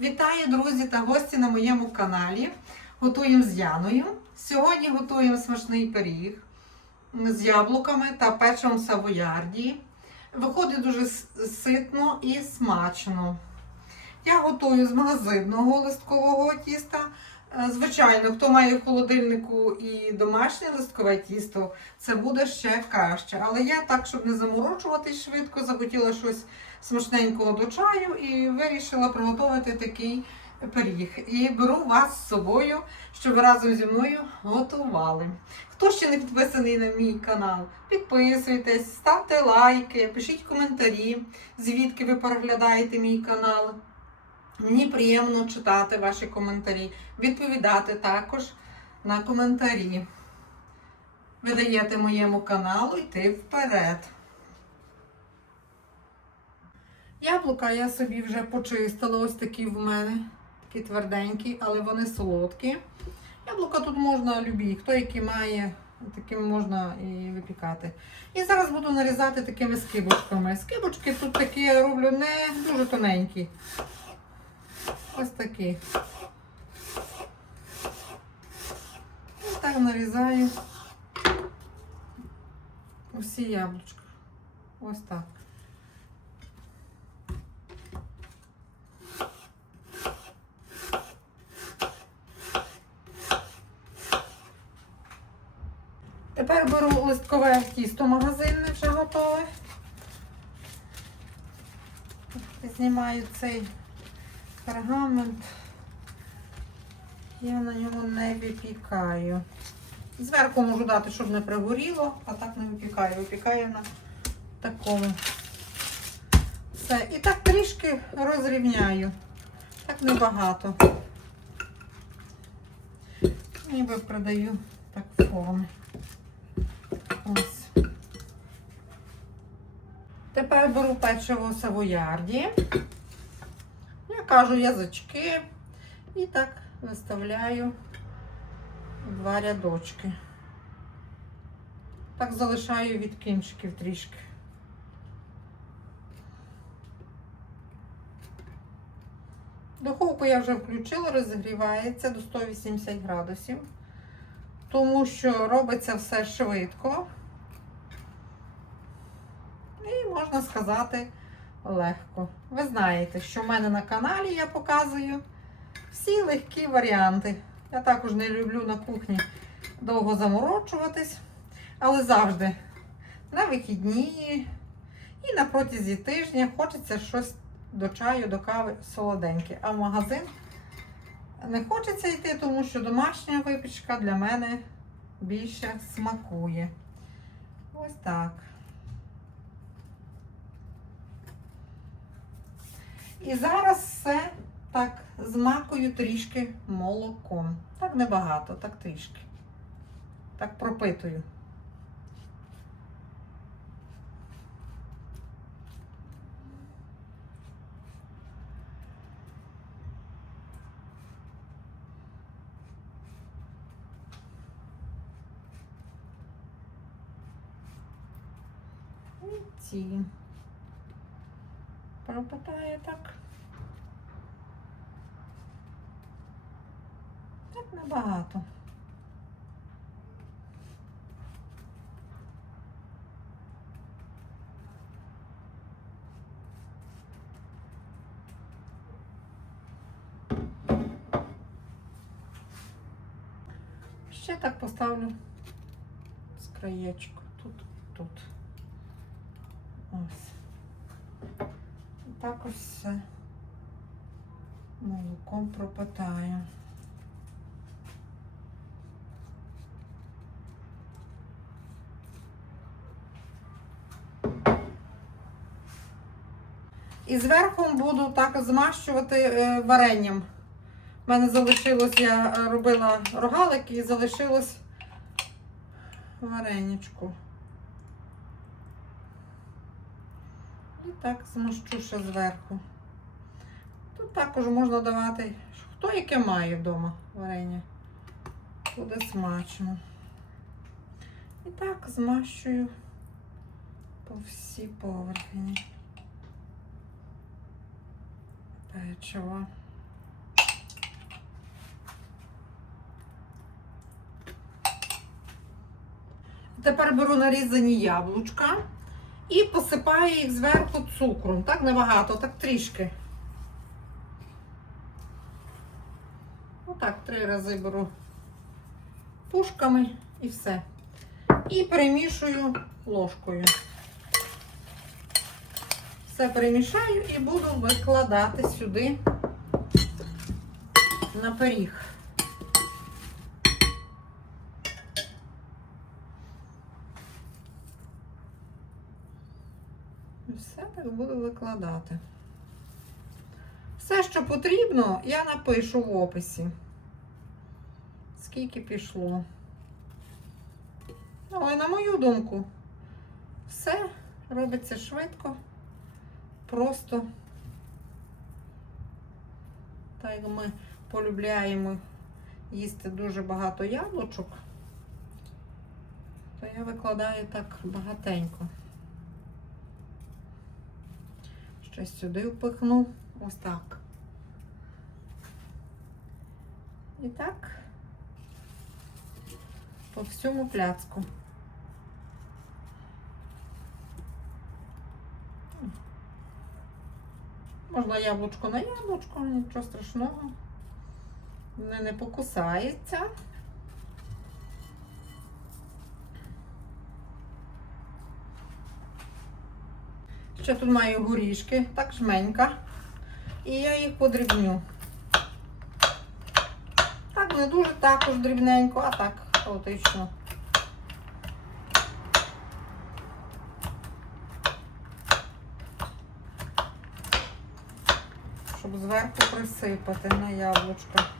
Вітаю, друзі та гості на моєму каналі. Готуємо з Яною. Сьогодні готуємо смачний пиріг з яблуками та печивом савоярді. Виходить дуже ситно і смачно. Я готую з магазинного листкового тіста. Е, Звичайно, хто має в холодильнику і домашнє листкове тісто, це буде ще краще. Але я так, щоб не заморочуватись швидко, захотіла щось смачненького до чаю і вирішила приготувати такий пиріг. І беру вас з собою, щоб ви разом зі мною готували. Хто ще не підписаний на мій канал, підписуйтесь, ставте лайки, пишіть коментарі, звідки ви переглядаєте мій канал. Мені приємно читати ваші коментарі, відповідати також на коментарі. Ви даєте моєму каналу йти вперед. Яблука я собі вже почистила, ось такі в мене, такі тверденькі, але вони солодкі. Яблука тут можна любі, хто які має, такими можна і випікати. І зараз буду нарізати такими скибочками. Скибочки тут такі я роблю не дуже тоненькі. Ось такі. Ось так нарізаю усі яблучка. Ось так. Тепер беру листкове тісто магазинне вже готове. Знімаю цей пергамент. Я на ньому не випікаю. Зверху можу дати, щоб не пригоріло, а так не випікаю. Випікаю на такому. Все. І так трішки розрівняю. Так небагато. Ніби придаю так форми. Ось. Тепер беру печиво савоярді. Кажу язички і так виставляю два рядочки. Так залишаю від кінчиків трішки. Духовку я вже включила, розігрівається до 180 градусів, тому що робиться все швидко. І можна сказати легко. Ви знаєте, що в мене на каналі я показую всі легкі варіанти. Я також не люблю на кухні довго заморочуватись, але завжди на вихідні і на протязі тижня хочеться щось до чаю, до кави солоденьке. А в магазин не хочеться йти, тому що домашня випічка для мене більше смакує. Ось так. І зараз все так змакую трішки молоком. Так небагато, так трішки. Так пропитую. І ці. Пропитаю так. Так набагато. Ще так поставлю з краєчку. Тут, тут. Ось. Так ось все молоком пропитаю. І зверху буду так змащувати е, варенням. У мене залишилось, я е, робила рогалики і залишилось вареничку. І так змощу ще зверху. Тут також можна давати, хто яке має вдома варення. Буде смачно. І так змащую по всі поверхні. Печиво. Тепер беру нарізані яблучка і посипаю їх зверху цукром. Так небагато, так трішки. Отак, три рази беру пушками і все. І перемішую ложкою. Все перемішаю і буду викладати сюди на пиріг. І все буду викладати. Все, що потрібно, я напишу в описі. Скільки пішло. Але на мою думку, все робиться швидко, просто так як ми полюбляємо їсти дуже багато яблучок, то я викладаю так багатенько. Ще сюди впихну. Ось так. І так по всьому пляцку. Можна яблучко на яблучко, нічого страшного. Не, не покусається. Ще тут маю горішки, так жменька. І я їх подрібню. Так, не дуже також дрібненько, а так, хаотично. Щоб зверху присипати на яблучко.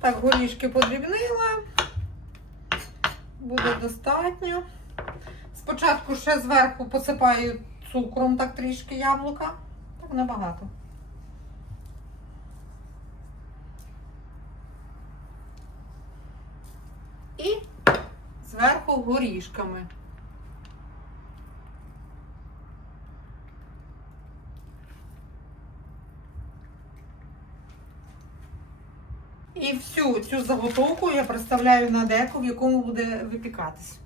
Так, горішки подрібнила. Буде достатньо. Спочатку ще зверху посипаю цукром так трішки яблука. Так небагато. І зверху горішками. І всю цю заготовку я представляю на деко, в якому буде випікатись.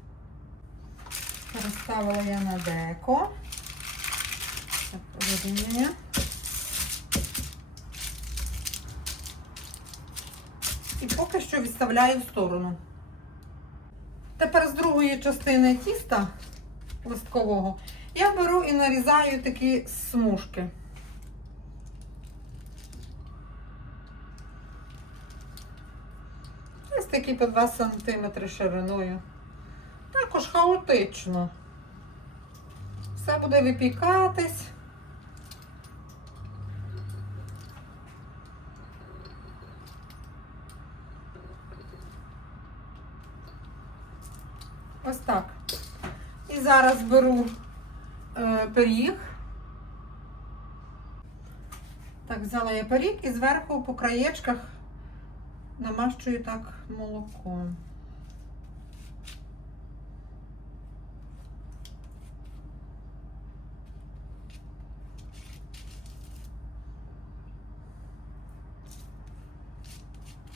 Розставила я на деко. І поки що відставляю в сторону. Тепер з другої частини тіста листкового я беру і нарізаю такі смужки. Такі по 2 см шириною. Також хаотично. Все буде випікатись. Ось так. І зараз беру е, пиріг. Так, взяла я пиріг і зверху по краєчках намащую так молоком.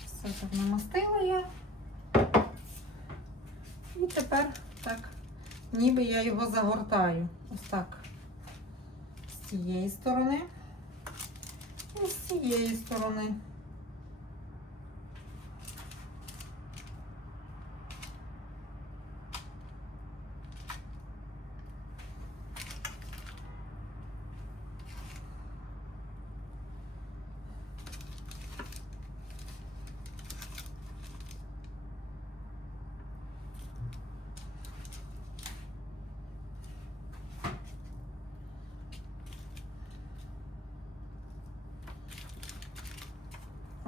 Все так намастила я. І тепер так, ніби я його загортаю. Ось так. З цієї сторони і з цієї сторони.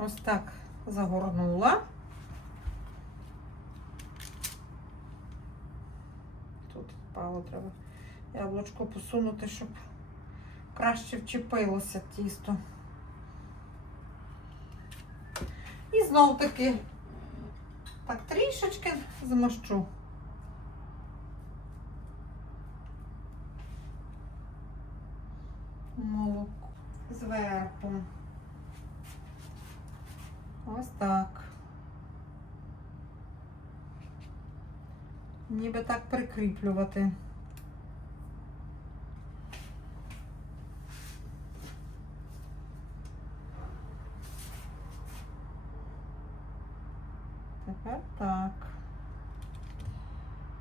Ось так загорнула. Тут впало, треба яблучко посунути, щоб краще вчепилося тісто. І знов таки так трішечки змащу. Молоко зверху. Ось так. Ніби так прикріплювати. Тепер так.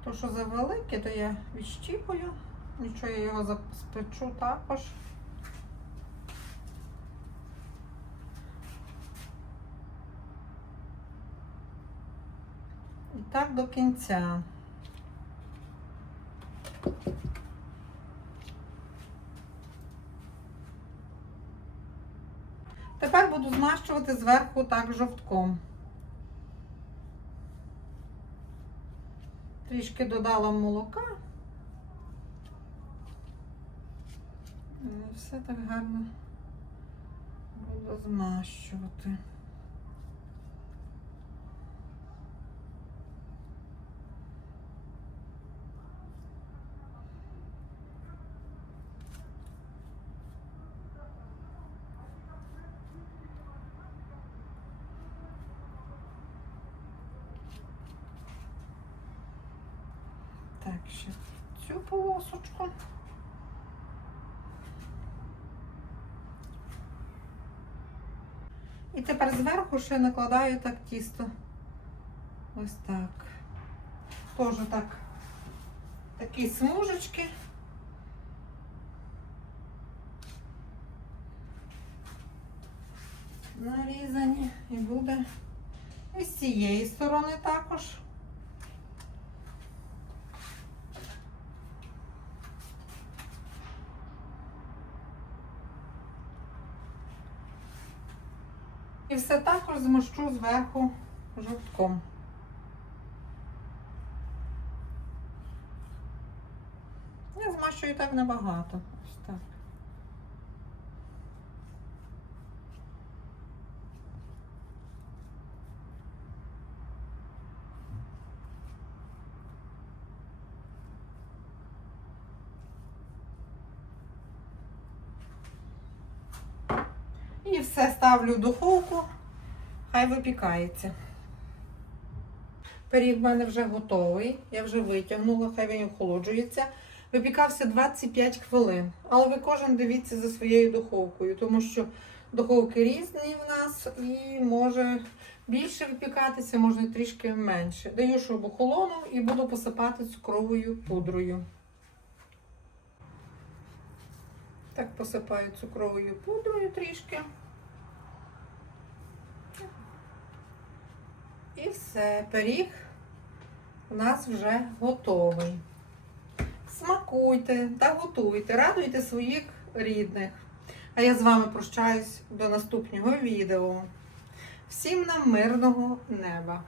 То, що завелике, то я відщіпую. Нічого я його спечу також. Так до кінця. Тепер буду змащувати зверху так жовтком. Трішки додала молока. І все так гарно буду змащувати. Так, ще цю полосочку. І тепер зверху ще накладаю так тісто. Ось так. Теж так. Такі смужечки. Нарізані і буде. І з цієї сторони також. І все також змощу зверху жовтком. Я змащую так набагато. Ось так. І все ставлю в духовку, хай випікається. Пиріг в мене вже готовий, я вже витягнула, хай він охолоджується. Випікався 25 хвилин. Але ви кожен дивіться за своєю духовкою, тому що духовки різні в нас і може більше випікатися, можна трішки менше. Даю, щоб охолонув і буду посипати цукровою пудрою. Так посипаю цукровою пудрою трішки. І все, пиріг у нас вже готовий. Смакуйте та готуйте, радуйте своїх рідних. А я з вами прощаюсь до наступного відео. Всім нам мирного неба!